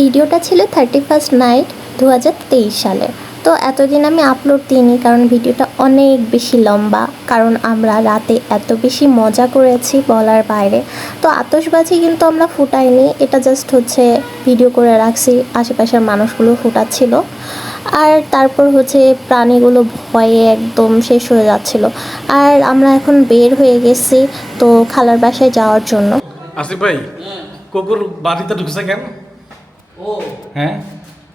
ভিডিওটা ছিল 31st night 2023 সালে। তো এতদিন আমি আপলোড দিইনি কারণ ভিডিওটা অনেক বেশি লম্বা, কারণ আমরা রাতে এত বেশি মজা করেছি বলার বাইরে। তো আতশবাজি কিন্তু আমরা ফুটাইনি, এটা জাস্ট হচ্ছে ভিডিও করে রাখছি, আশেপাশের মানুষগুলো ফুটাচ্ছিল। আর তারপর হচ্ছে প্রাণীগুলো ভয়ে একদম শেষ হয়ে যাচ্ছিল। আর আমরা এখন বের হয়ে গেছি তো খালার বাসায় যাওয়ার জন্য। আসিফ ভাই, কুকুর বাড়িতে ঢুকছে কেন? ও হ্যাঁ,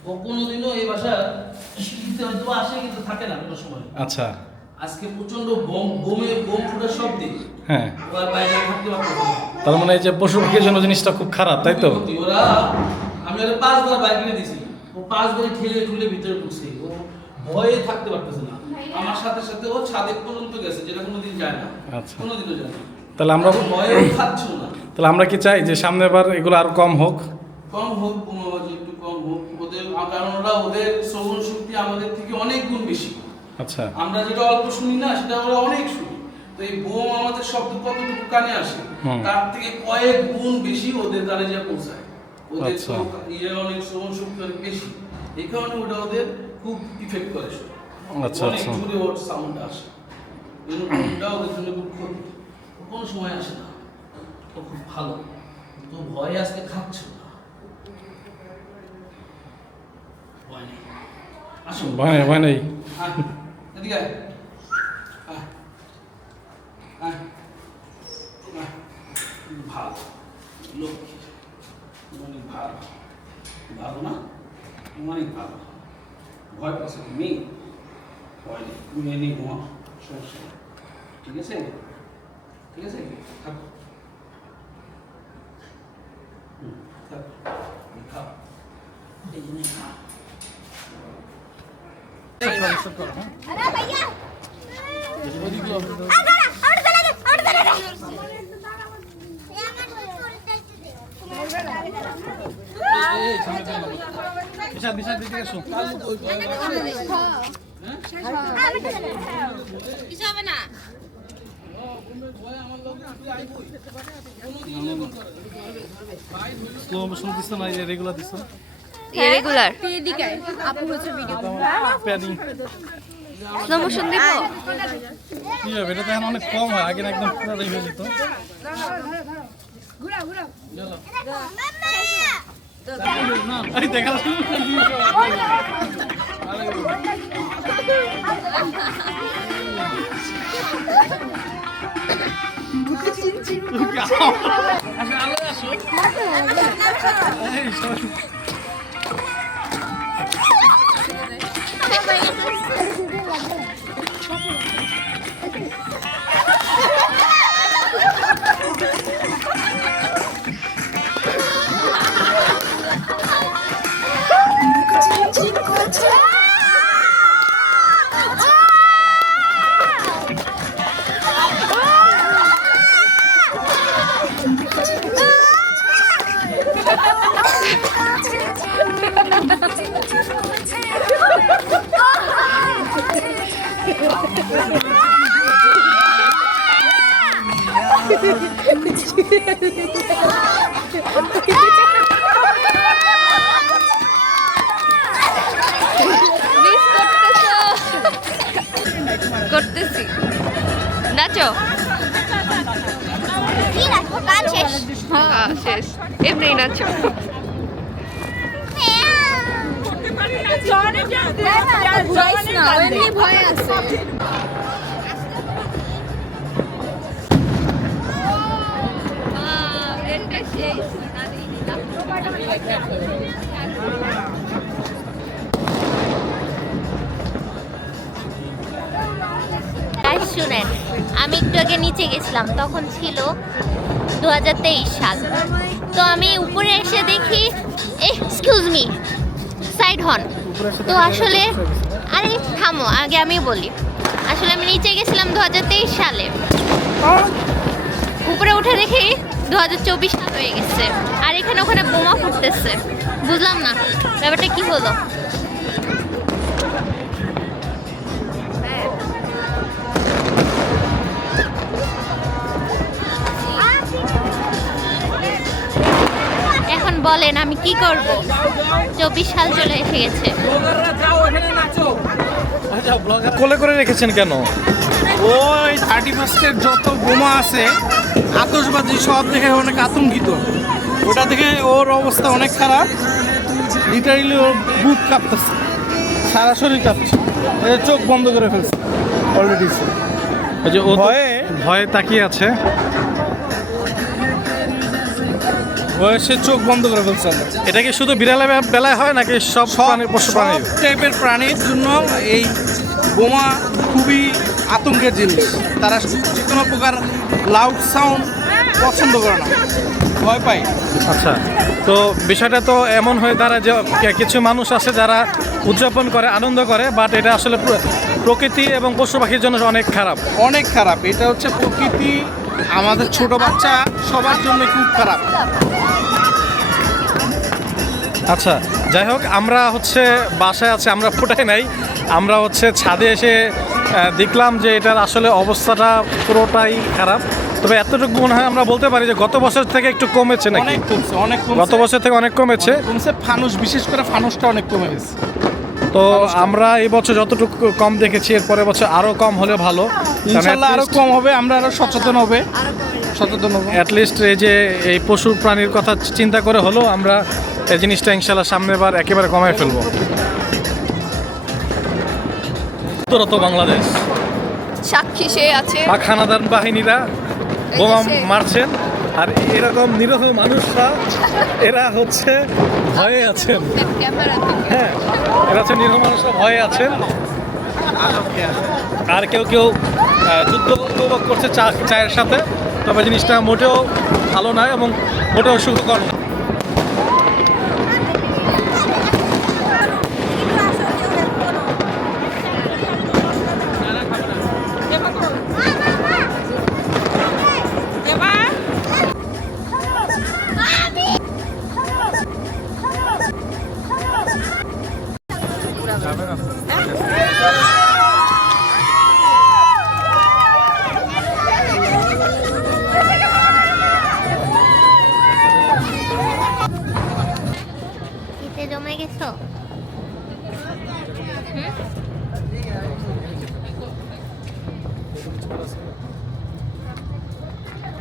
ও কোনোদিনও এই বাসা শীতে হয়তো আসে, কিন্তু থাকে না কোনো সময়। আচ্ছা। আজকে প্রচন্ড বোম ফুটার শব্দে হ্যাঁ, ওরা বাইরে থাকতে পারতো না। তার মানে এই যে পশু পাখির জন্য জিনিসটা খুব খারাপ, তাই তো? ওরা আমি ওরা 5 বার বাইরে কিনে দিছি, ও 5 বারে ঠেলে ভিতরে ঢুকছে, ও ভয়ে থাকতে পারতেছে না। আমার সাথে সাথে ও ছাদে পর্যন্ত গেছে, যেটা কোনোদিন যায় না। আচ্ছা, কোনোদিনও যায় না। তাহলে আমরা ভয়ে খাচ্ছিল না। তাহলে আমরা কি চাই যে সামনের বার এগুলো আরো কম হোক? কম হোক, বোমাবাজি একটু কম হোক ওদের, কারণ ওদের শ্রবণ শক্তি আমাদের থেকে অনেক গুণ বেশি। আচ্ছা, আমরা যেটা অল্প শুনি না, সেটা ওরা অনেক শুনি। তো এই বোম আমাদের শব্দ কতটুকু কানে আসে, তার থেকে কয়েক গুণ বেশি ওদের কানে যা পৌঁছায়। ওদের আচ্ছা, অনেক শ্রবণ শক্তি অনেক বেশি, এই কারণে ওটা ওদের খুব ইফেক্ট করে। আচ্ছা, অনেক আচ্ছা। জোরে ওর সাউন্ড আসে, ওটা ওদের জন্য খুব ক্ষতি। কোনো সময় আসে না, ও খুব ভালো, তো ভয়ে আজকে খাচ্ছে না। ভয় নেই, আসো। ভয় নেই। আয়, এদিকে আয়। আয়, আয়, আয়। ভালো, লক্ষ্মী, অনেক ভালো, ভালো না, অনেক ভালো। ভয় পাচ্ছে তুমি? ভয় নেই, তুমি এনে ঘুমাও, সমস্যা নেই। ঠিক আছে, ঠিক আছে, থাকো। থাকো, খাও, এই জন্যই খাও। अरे भैया স্লো মোশন দিছ না, এই রেগুলার দিছ? রেগুলার এদিকে আপু হচ্ছে ভিডিও প্যাডিং স্লো মোশন দিব। কি হবে? এটা তো এখন অনেক কম হয়, আগে না একদম পুরোটাই হয়ে যেত। ঘুরাও ঘুরাও এই দেখা করতেছি, নাচো। কি রাখবো গান শেষ শেষ, এমনি নাচো। এমনি ভয় আছে শুনেন, আমি একটু আগে নিচে গেছিলাম, তখন ছিল 2023 সাল। তো আমি উপরে এসে দেখি, এক্সকিউজ মি, সাইড হন। তো আসলে আরে থামো, আগে আমি বলি। আসলে আমি নিচে গেছিলাম 2023 সালে, উপরে উঠে দেখি 2024 সাল হয়ে গেছে, আর এখানে ওখানে বোমা ফুটতেছে। বুঝলাম না ব্যাপারটা কি হলো। বলেন আমি কি করব? 24 সাল চলে এসে গেছে। কোলে করে রেখেছেন কেন? ওই 31-এর যত বোমা আছে আতশবাজি সব দেখে অনেক আতঙ্কিত। ওটা থেকে ওর অবস্থা অনেক খারাপ, লিটারেলি ওর বুক কাঁপতেছে, সারা শরীর কাঁপছে, চোখ বন্ধ করে ফেলছে অলরেডি। ওই যে ও ভয়ে ভয়ে তাকিয়ে আছে। সে চোখ বন্ধ করে ফেলছে। এটা কি শুধু বিড়ালের বেলায় হয় নাকি সব প্রাণী পশু প্রাণী? সব টাইপের প্রাণীর জন্য এই বোমা খুবই আতঙ্কের জিনিস। তারা যে কোনো প্রকার লাউড সাউন্ড পছন্দ করে না, ভয় পায়। আচ্ছা, তো বিষয়টা তো এমন হয়ে দাঁড়ায় যে কিছু মানুষ আছে যারা উদযাপন করে, আনন্দ করে, বাট এটা আসলে প্রকৃতি এবং পশু পাখির জন্য অনেক খারাপ। অনেক খারাপ। এটা হচ্ছে প্রকৃতি, আমাদের ছোট বাচ্চা সবার জন্য খুব খারাপ। আচ্ছা, যাই হোক, আমরা হচ্ছে বাসায় আছি, আমরা ফুটাই নাই, আমরা হচ্ছে ছাদে এসে দেখলাম যে এটার আসলে অবস্থাটা পুরোটাই খারাপ। তবে এতটুকু মনে হয় আমরা বলতে পারি যে গত বছর থেকে একটু কমেছে নাকি? অনেক কমছে, অনেক গত বছর থেকে অনেক কমেছে। ফানুস, বিশেষ করে ফানুসটা অনেক কমে গেছে। তো আমরা এই বছর যতটুকু কম দেখেছি, এর পরের বছর আরও কম হলে ভালো। ইনশাআল্লাহ আরো কম হবে, আমরা আরো সচেতন হব। অ্যাটলিস্ট এই যে এই পশু প্রাণীর কথা চিন্তা করে হলেও আমরা এই জিনিসটা ইনশাল্লাহ সামনের বার একেবারে কমায় ফেলবো। উত্তরত বাংলাদেশ সাক্ষী সে আছে। পাক হানাদার বাহিনীরা বোমা এই যে সে। মারছেন, আর এরকম নিরহ মানুষরা এরা হচ্ছে ভয়ে আছেন। ক্যামেরা থেকে হ্যাঁ, এরা হচ্ছে নিরহ মানুষরা ভয়ে আছেন। আর কেউ কেউ যুদ্ধ উপভোগ করছে চায়ের সাথে। তবে জিনিসটা মোটেও ভালো নয় এবং মোটেও সুখকর নয়। শীতে জমে গেছো?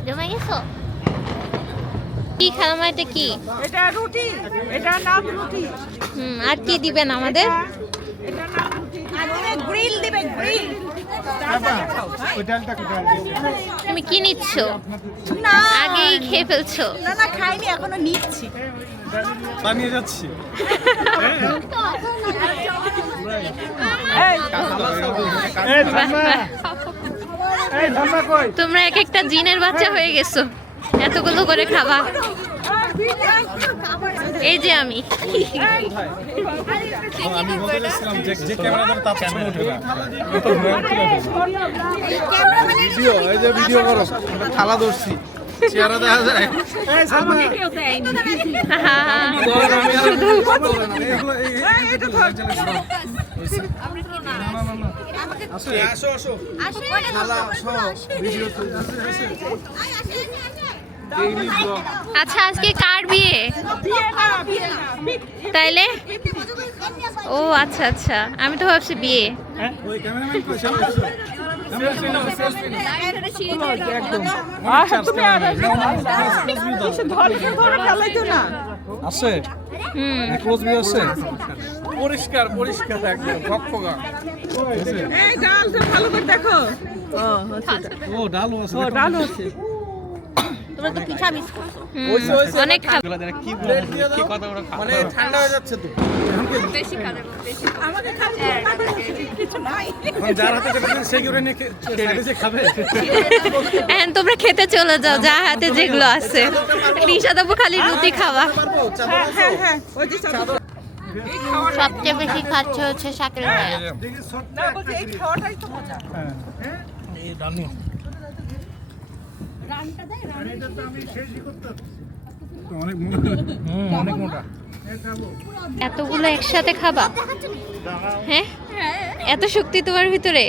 জমে গেছো? কি খালামা, এটা কি? এটা রুটি, এটা নাম রুটি। আর কি দিবেন আমাদের? এটা নাম রুটি। আর গ্রিল দিবেন, গ্রিল। তুমি কি নিচ্ছ? না আগেই খেয়ে ফেলছো? না না, খাইনি, এখনো নিচ্ছি। বানিয়ে যাচ্ছি। তোমরা এক একটা জিনের বাচ্চা হয়ে গেছো, এতগুলো করে খাবা। এই যে আমি আমি বলতে যাচ্ছিলাম যে ক্যামেরা ধরে তার সামনে ওঠে না। ভিডিও, এই যে ভিডিও করো, থালা ধরছি, চেহারা দেখা যায়। আসো আসো, থালা সহ ভিডিও ডেইলি ব্লগ। আচ্ছা, আজকে কার বিয়ে? তাইলে ও আচ্ছা আচ্ছা, আমি তো ভাবছি বিয়ে। ওই ক্যামেরাম্যান কই? সেলফি নাও, সেলফি নাও। আছে ক্লোজ ভিউ আছে, পরিষ্কার পরিষ্কার একদম ফকফকা। এই ডাল তো ভালো করে দেখো। ও ডালও আছে। ডাল আছে। অনেক খাবো। মানে ঠান্ডা হয়ে যাচ্ছে তো। আমাকে খাচ্ছে কিছু নাই। এখন যার হাতে যেটা সেই করে নিয়ে সাইডে যে খাবে। এখন তোমরা খেতে চলে যাও, যা হাতে যেগুলো আছে। নিশা দেবো খালি রুটি খাওয়া। হ্যাঁ হ্যাঁ, ওই যে চাদর। সবচেয়ে বেশি খাচ্ছে হচ্ছে শাকের ভাইয়া। না বলছি, এই খাওয়াটাই তো মজা। এই ডালনি অনেক মোটা। অনেক মোটা। এতগুলো একসাথে খাবা? হ্যাঁ, এত শক্তি তোমার ভিতরে?